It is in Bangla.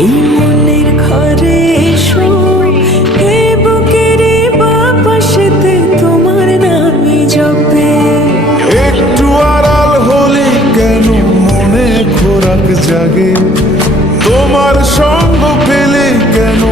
এই মনের ঘরে এসো, এই বুকের বাপাশেতে তোমার নামই জপে। একটু আড়াল হলে কেন মনে খোরাক জাগে, তোমার সঙ্গ পেলে কেন